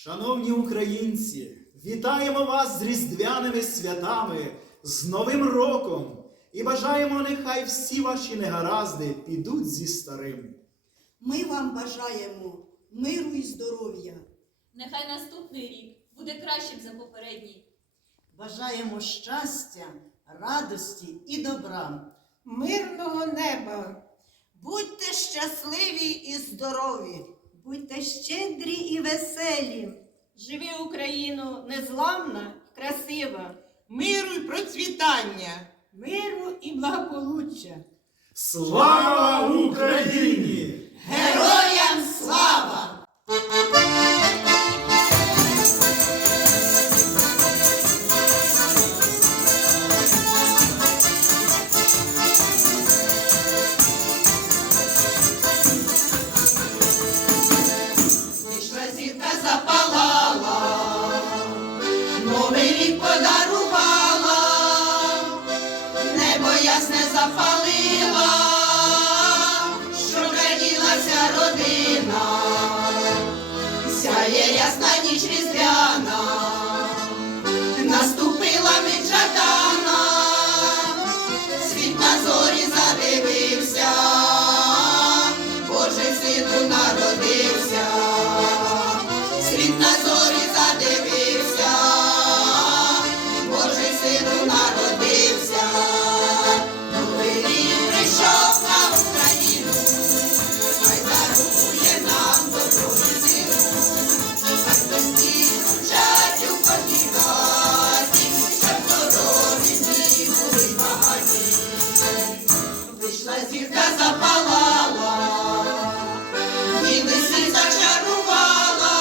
Шановні українці, вітаємо вас з різдвяними святами, з Новим роком і бажаємо, нехай всі ваші негаразди підуть зі старим. Ми вам бажаємо миру і здоров'я. Нехай наступний рік буде кращим за попередній. Бажаємо щастя, радості і добра. мирного неба. Будьте щасливі і здорові. Будьте щедрі і веселі. Живи Україну незламна і красива. миру і процвітання. Миру і благополуччя. Слава Україні! Новий подарувала, небо ясне запалила, що раділася родина, сяє ясна ніч різдвяна, наступила мить жадана, світ на зорі задивився, Божий сину народився, світ на зорі задивився, Вийшла зірка запалала, і лисі зачарувала,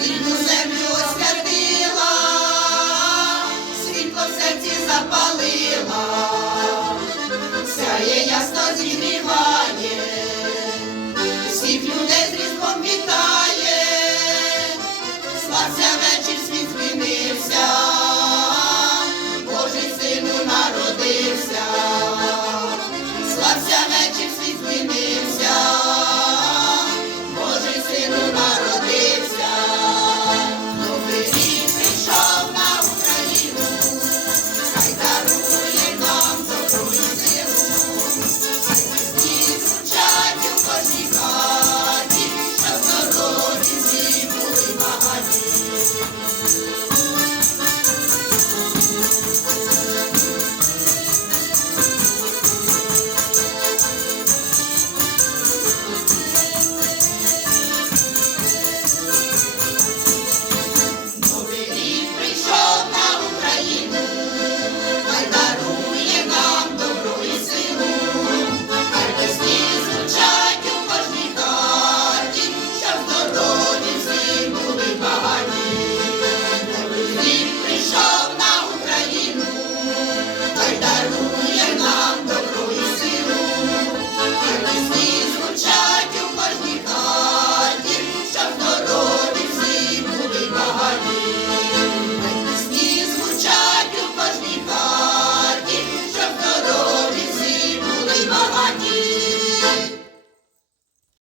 рідну землю освятила, світло в серці запалила, сяє ясно зігріває, всіх людей з різдвом вітає,